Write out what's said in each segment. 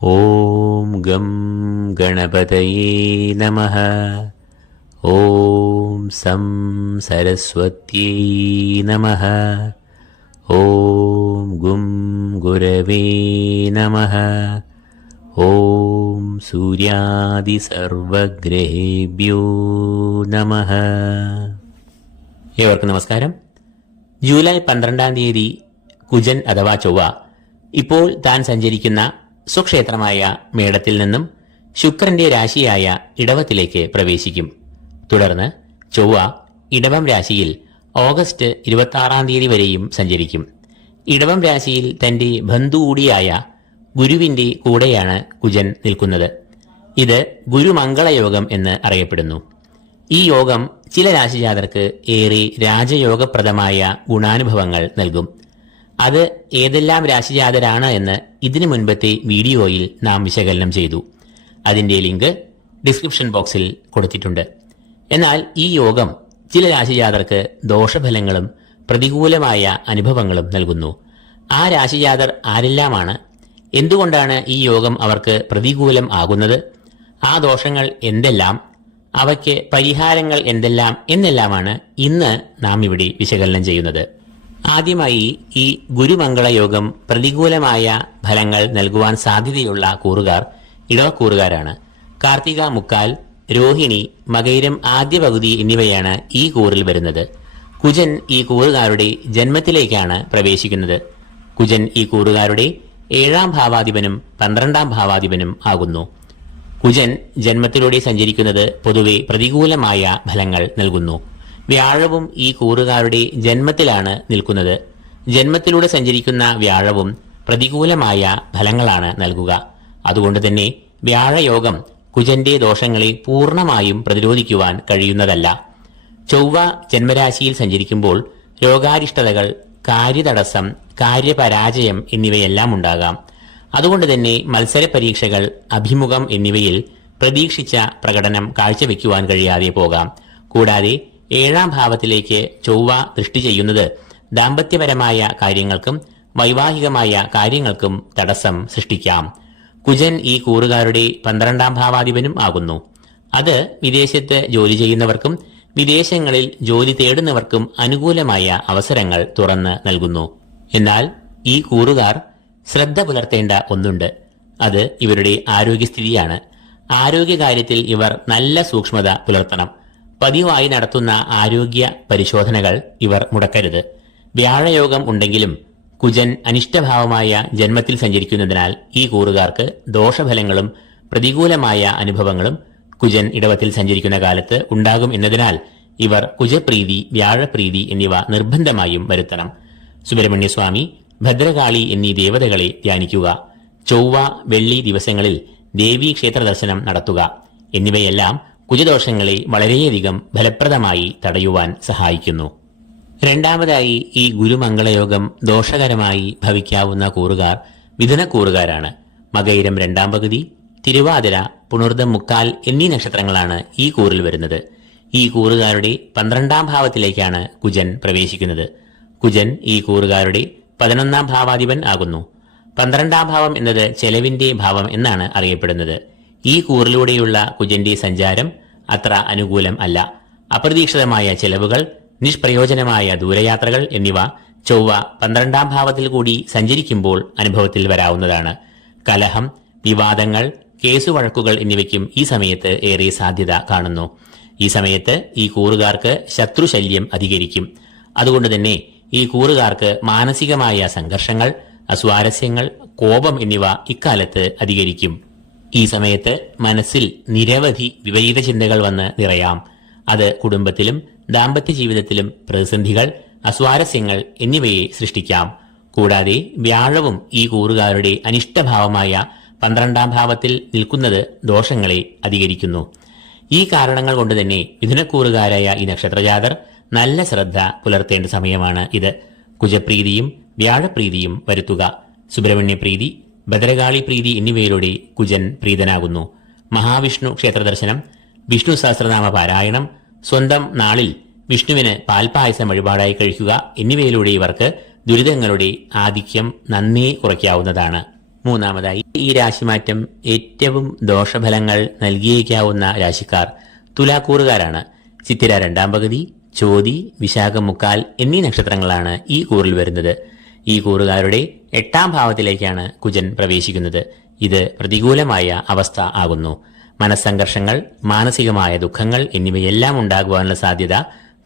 ॐ गं गणपतये नमः ॐ सं सरस्वत्यै नमः ॐ गुं गुरवे नमः ॐ സൂര്യാദിസർവഗ്രഹേഭ്യോ നമഃ ഏവർക്കും നമസ്കാരം ജൂലൈ പന്ത്രണ്ടാം തീയതി കുജൻ അഥവാ ചൊവ്വ ഇപ്പോൾ താൻ സഞ്ചരിക്കുന്ന സ്വക്ഷേത്രമായ മേടത്തിൽ നിന്നും ശുക്രന്റെ രാശിയായ ഇടവത്തിലേക്ക് പ്രവേശിക്കും. തുടർന്ന് ചൊവ്വ ഇടവം രാശിയിൽ ഓഗസ്റ്റ് ഇരുപത്തി തീയതി വരെയും സഞ്ചരിക്കും. ഇടവം രാശിയിൽ തന്റെ ബന്ധു കൂടിയായ ഗുരുവിന്റെ കൂടെയാണ് കുജൻ നിൽക്കുന്നത്. ഇത് ഗുരുമംഗളയോഗം എന്ന് അറിയപ്പെടുന്നു. ഈ യോഗം ചില രാശിജാതർക്ക് ഏറെ രാജയോഗപ്രദമായ ഗുണാനുഭവങ്ങൾ നൽകും. അത് ഏതെല്ലാം രാശിജാതരാണ് എന്ന് ഇതിനു മുൻപത്തെ വീഡിയോയിൽ നാം വിശകലനം ചെയ്തു. അതിന്റെ ലിങ്ക് ഡിസ്ക്രിപ്ഷൻ ബോക്സിൽ കൊടുത്തിട്ടുണ്ട്. എന്നാൽ ഈ യോഗം ചില രാശിജാതർക്ക് ദോഷഫലങ്ങളും പ്രതികൂലമായ അനുഭവങ്ങളും നൽകുന്നു. ആ രാശിജാതർ ആരെല്ലാമാണ്? എന്തുകൊണ്ടാണ് ഈ യോഗം അവർക്ക് പ്രതികൂലം ആകുന്നത്? ആ ദോഷങ്ങൾ എന്തെല്ലാം? അവയ്ക്ക് പരിഹാരങ്ങൾ എന്തെല്ലാം? എന്നെല്ലാമാണ് ഇന്ന് നാം ഇവിടെ വിശകലനം ചെയ്യുന്നത്. ആദ്യമായി ഈ ഗുരുമംഗള യോഗം പ്രതികൂലമായ ഫലങ്ങൾ നൽകുവാൻ സാധ്യതയുള്ള കൂറുകാർ ഇടവക്കൂറുകാരാണ്. കാർത്തിക മുക്കാൽ രോഹിണി മകൈരം ആദ്യ പകുതി എന്നിവയാണ് ഈ കൂറിൽ വരുന്നത്. കുജൻ ഈ കൂറുകാരുടെ ജന്മത്തിലേക്കാണ് പ്രവേശിക്കുന്നത്. കുജൻ ഈ കൂറുകാരുടെ ഏഴാം ഭാവാധിപനും പന്ത്രണ്ടാം ഭാവാധിപനും ആകുന്നു. കുജൻ ജന്മത്തിലൂടെ സഞ്ചരിക്കുന്നത് പൊതുവെ പ്രതികൂലമായ ഫലങ്ങൾ നൽകുന്നു. വ്യാഴവും ഈ കൂറുകാരുടെ ജന്മത്തിലാണ് നിൽക്കുന്നത്. ജന്മത്തിലൂടെ സഞ്ചരിക്കുന്ന വ്യാഴവും പ്രതികൂലമായ ഫലങ്ങളാണ് നൽകുക. അതുകൊണ്ട് തന്നെ വ്യാഴയോഗം കുജന്റെ ദോഷങ്ങളെ പൂർണമായും പ്രതിരോധിക്കുവാൻ കഴിയുന്നതല്ല. ചൊവ്വ ജന്മരാശിയിൽ സഞ്ചരിക്കുമ്പോൾ രോഗാരിഷ്ടതകൾ കാര്യതടസ്സം കാര്യപരാജയം എന്നിവയെല്ലാം ഉണ്ടാകാം. അതുകൊണ്ട് തന്നെ മത്സര പരീക്ഷകൾ അഭിമുഖം എന്നിവയിൽ പ്രതീക്ഷിച്ച പ്രകടനം കാഴ്ചവെക്കുവാൻ കഴിയാതെ പോകാം. കൂടാതെ ഏഴാം ഭാവത്തിലേക്ക് ചൊവ്വ ദൃഷ്ടി ചെയ്യുന്നത് ദാമ്പത്യപരമായ കാര്യങ്ങൾക്കും വൈവാഹികമായ കാര്യങ്ങൾക്കും തടസ്സം സൃഷ്ടിക്കാം. കുജൻ ഈ കൂറുകാരുടെ പന്ത്രണ്ടാം ഭാവാധിപനും ആകുന്നു. അത് വിദേശത്ത് ജോലി ചെയ്യുന്നവർക്കും വിദേശങ്ങളിൽ ജോലി തേടുന്നവർക്കും അനുകൂലമായ അവസരങ്ങൾ തുറന്ന് നൽകുന്നു. എന്നാൽ ഈ കൂറുകാർ ശ്രദ്ധ പുലർത്തേണ്ട ഒന്നുണ്ട്. അത് ഇവരുടെ ആരോഗ്യസ്ഥിതിയാണ്. ആരോഗ്യകാര്യത്തിൽ ഇവർ നല്ല സൂക്ഷ്മത പുലർത്തണം. പതിവായി നടത്തുന്ന ആരോഗ്യ പരിശോധനകൾ ഇവർ മുടക്കരുത്. വ്യാഴയോഗം ഉണ്ടെങ്കിലും കുജൻ അനിഷ്ടഭാവമായ ജന്മത്തിൽ സഞ്ചരിക്കുന്നതിനാൽ ഈ കൂറുകാർക്ക് ദോഷഫലങ്ങളും പ്രതികൂലമായ അനുഭവങ്ങളും കുജൻ ഇടവത്തിൽ സഞ്ചരിക്കുന്ന കാലത്ത് ഉണ്ടാകും എന്നതിനാൽ ഇവർ കുജപ്രീതി വ്യാഴപ്രീതി എന്നിവ നിർബന്ധമായും വരുത്തണം. സുബ്രഹ്മണ്യസ്വാമി ഭദ്രകാളി എന്നീ ദേവതകളെ ധ്യാനിക്കുക. ചൊവ്വ വെള്ളി ദിവസങ്ങളിൽ ദേവീ ക്ഷേത്ര ദർശനം നടത്തുക. എന്നിവയെല്ലാം കുജദോഷങ്ങളെ വളരെയധികം ഫലപ്രദമായി തടയുവാൻ സഹായിക്കുന്നു. രണ്ടാമതായി ഈ ഗുരുമംഗളയോഗം ദോഷകരമായി ഭവിക്കാവുന്ന കൂറുകാർ മിഥുനക്കൂറുകാരാണ് മകയിരം രണ്ടാം പകുതി തിരുവാതിര പുണർദം മുക്കാൽ എന്നീ നക്ഷത്രങ്ങളാണ് ഈ കൂറിൽ വരുന്നത്. ഈ കൂറുകാരുടെ പന്ത്രണ്ടാം ഭാവത്തിലേക്കാണ് കുജൻ പ്രവേശിക്കുന്നത്. കുജൻ ഈ കൂറുകാരുടെ പതിനൊന്നാം ഭാവാധിപൻ ആകുന്നു. പന്ത്രണ്ടാം ഭാവം എന്നത് ചെലവിന്റെ ഭാവം എന്നാണ് അറിയപ്പെടുന്നത്. ഈ കൂറിലൂടെയുള്ള കുജന്റെ സഞ്ചാരം അത്ര അനുകൂലം അല്ല. അപ്രതീക്ഷിതമായ ചെലവുകൾ നിഷ്പ്രയോജനമായ ദൂരയാത്രകൾ എന്നിവ ചൊവ്വ പന്ത്രണ്ടാം ഭാവത്തിൽ കൂടി സഞ്ചരിക്കുമ്പോൾ അനുഭവത്തിൽ വരാവുന്നതാണ്. കലഹം വിവാദങ്ങൾ കേസുവഴക്കുകൾ എന്നിവയ്ക്കും ഈ സമയത്ത് ഏറെ സാധ്യത കാണുന്നു. ഈ സമയത്ത് ഈ കൂറുകാർക്ക് ശത്രുശല്യം അധികരിക്കും. അതുകൊണ്ട് തന്നെ ഈ കൂറുകാർക്ക് മാനസികമായ സംഘർഷങ്ങൾ അസ്വാരസ്യങ്ങൾ കോപം എന്നിവ ഇക്കാലത്ത് അധികരിക്കും. ഈ സമയത്ത് മനസ്സിൽ നിരവധി വിപരീത ചിന്തകൾ വന്ന് നിറയാം. അത് കുടുംബത്തിലും ദാമ്പത്യ ജീവിതത്തിലും പ്രതിസന്ധികൾ അസ്വാരസ്യങ്ങൾ എന്നിവയെ സൃഷ്ടിക്കാം. കൂടാതെ വ്യാഴവും ഈ കൂറുകാരുടെ അനിഷ്ടഭാവമായ പന്ത്രണ്ടാം ഭാവത്തിൽ നിൽക്കുന്നത് ദോഷങ്ങളെ അധികരിക്കുന്നു. ഈ കാരണങ്ങൾ കൊണ്ട് തന്നെ മിഥുനക്കൂറുകാരായ ഈ നക്ഷത്രജാതർ നല്ല ശ്രദ്ധ പുലർത്തേണ്ട സമയമാണ് ഇത്. കുജപ്രീതിയും വ്യാഴപ്രീതിയും വരുത്തുക. സുബ്രഹ്മണ്യപ്രീതി ഭദ്രകാളി പ്രീതി എന്നിവയിലൂടെ കുജൻ പ്രീതനാകുന്നു. മഹാവിഷ്ണു ക്ഷേത്രദർശനം വിഷ്ണു സഹസ്രനാമ പാരായണം സ്വന്തം നാളിൽ വിഷ്ണുവിന് പാൽപായസം വഴിപാടായി കഴിക്കുക എന്നിവയിലൂടെ ഇവർക്ക് ദുരിതങ്ങളുടെ ആധിക്യം നന്നേ കുറയ്ക്കാവുന്നതാണ്. മൂന്നാമതായി ഈ രാശിമാറ്റം ഏറ്റവും ദോഷഫലങ്ങൾ നൽകിയേക്കാവുന്ന രാശിക്കാർ തുലാക്കൂറുകാരാണ്. ചിത്തിര രണ്ടാം പകുതി ചോതി വിശാഖമുക്കാൽ എന്നീ നക്ഷത്രങ്ങളാണ് ഈ കൂറിൽ വരുന്നത്. ഈ കൂറുകാരുടെ എട്ടാം ഭാവത്തിലേക്കാണ് കുജൻ പ്രവേശിക്കുന്നത്. ഇത് പ്രതികൂലമായ അവസ്ഥ ആകുന്നു. മനസ്സംഘർഷങ്ങൾ മാനസികമായ ദുഃഖങ്ങൾ എന്നിവയെല്ലാം ഉണ്ടാകുവാനുള്ള സാധ്യത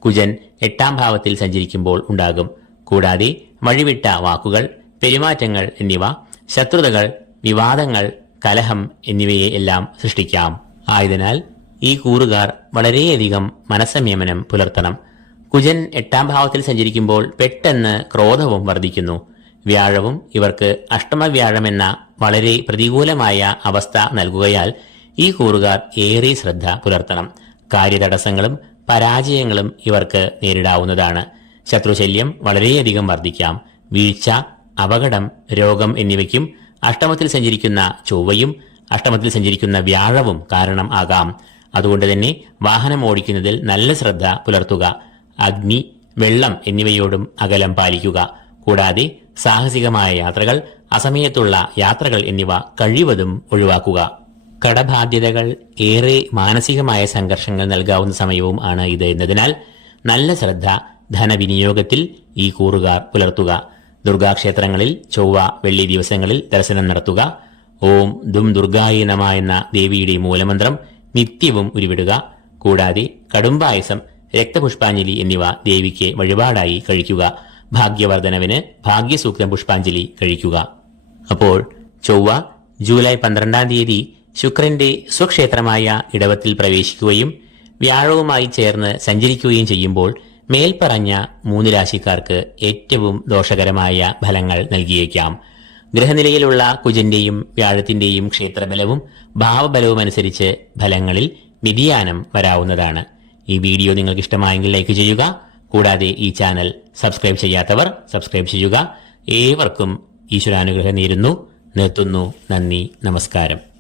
കുജൻ എട്ടാം ഭാവത്തിൽ സഞ്ചരിക്കുമ്പോൾ ഉണ്ടാകും. കൂടാതെ വഴിവിട്ട വാക്കുകൾ പെരുമാറ്റങ്ങൾ എന്നിവ ശത്രുതകൾ വിവാദങ്ങൾ കലഹം എന്നിവയെ എല്ലാം സൃഷ്ടിക്കാം. ആയതിനാൽ ഈ കൂറുകാർ വളരെയധികം മനസ്സംയമനം പുലർത്തണം. കുജൻ എട്ടാം ഭാവത്തിൽ സഞ്ചരിക്കുമ്പോൾ പെട്ടെന്ന് ക്രോധവും വർദ്ധിക്കുന്നു. വ്യാഴവും ഇവർക്ക് അഷ്ടമവ്യാഴമെന്ന വളരെ പ്രതികൂലമായ അവസ്ഥ നൽകുകയാൽ ഈ കൂറുകാർ ഏറെ ശ്രദ്ധ പുലർത്തണം. കാര്യതടസ്സങ്ങളും പരാജയങ്ങളും ഇവർക്ക് നേരിടാവുന്നതാണ്. ശത്രുശല്യം വളരെയധികം വർദ്ധിക്കാം. വീഴ്ച അപകടം രോഗം എന്നിവയ്ക്കും അഷ്ടമത്തിൽ സഞ്ചരിക്കുന്ന ചൊവ്വയും അഷ്ടമത്തിൽ സഞ്ചരിക്കുന്ന വ്യാഴവും കാരണം ആകാം. അതുകൊണ്ട് തന്നെ വാഹനം ഓടിക്കുന്നതിൽ നല്ല ശ്രദ്ധ പുലർത്തുക. അഗ്നി വെള്ളം എന്നിവയോടും അകലം പാലിക്കുക. കൂടാതെ സാഹസികമായ യാത്രകൾ അസമയത്തുള്ള യാത്രകൾ എന്നിവ കഴിവതും ഒഴിവാക്കുക. കടബാധ്യതകൾ ഏറെ മാനസികമായ സംഘർഷങ്ങൾ നൽകാവുന്ന സമയവും ആണ് ഇത് എന്നതിനാൽ നല്ല ശ്രദ്ധ ധനവിനിയോഗത്തിൽ ഈ കൂറുകാർ പുലർത്തുക. ദുർഗാക്ഷേത്രങ്ങളിൽ ചൊവ്വ വെള്ളി ദിവസങ്ങളിൽ ദർശനം നടത്തുക. ഓം ദും ദുർഗായനമ എന്ന ദേവിയുടെ മൂലമന്ത്രം നിത്യവും ഉരുവിടുക. കൂടാതെ കടുംബായസം രക്തപുഷ്പാഞ്ജലി എന്നിവ ദേവിക്ക് വഴിപാടായി കഴിക്കുക. ഭാഗ്യവർദ്ധനവിന് ഭാഗ്യസൂക്തം പുഷ്പാഞ്ജലി കഴിക്കുക. അപ്പോൾ ചൊവ്വ ജൂലൈ പന്ത്രണ്ടാം തീയതി ശുക്രന്റെ സ്വക്ഷേത്രമായ ഇടവത്തിൽ പ്രവേശിക്കുകയും വ്യാഴവുമായി ചേർന്ന് സഞ്ചരിക്കുകയും ചെയ്യുമ്പോൾ മേൽപ്പറഞ്ഞ മൂന്ന് രാശിക്കാർക്ക് ഏറ്റവും ദോഷകരമായ ഫലങ്ങൾ നൽകിയേക്കാം. ഗ്രഹനിലയിലുള്ള കുജന്റെയും വ്യാഴത്തിന്റെയും ക്ഷേത്രബലവും ഭാവബലവും അനുസരിച്ച് ഫലങ്ങളിൽ വ്യതിയാനം വരാവുന്നതാണ്. ഈ വീഡിയോ നിങ്ങൾക്ക് ഇഷ്ടമായെങ്കിൽ ലൈക്ക് ചെയ്യുക കൂടാതെ ഈ ചാനൽ സബ്സ്ക്രൈബ് ചെയ്യാത്തവർ സബ്സ്ക്രൈബ് ചെയ്യുക. ഏവർക്കും ഈശ്വരാനുഗ്രഹം നേരുന്നു. നിർത്തുന്നു. നന്ദി. നമസ്കാരം.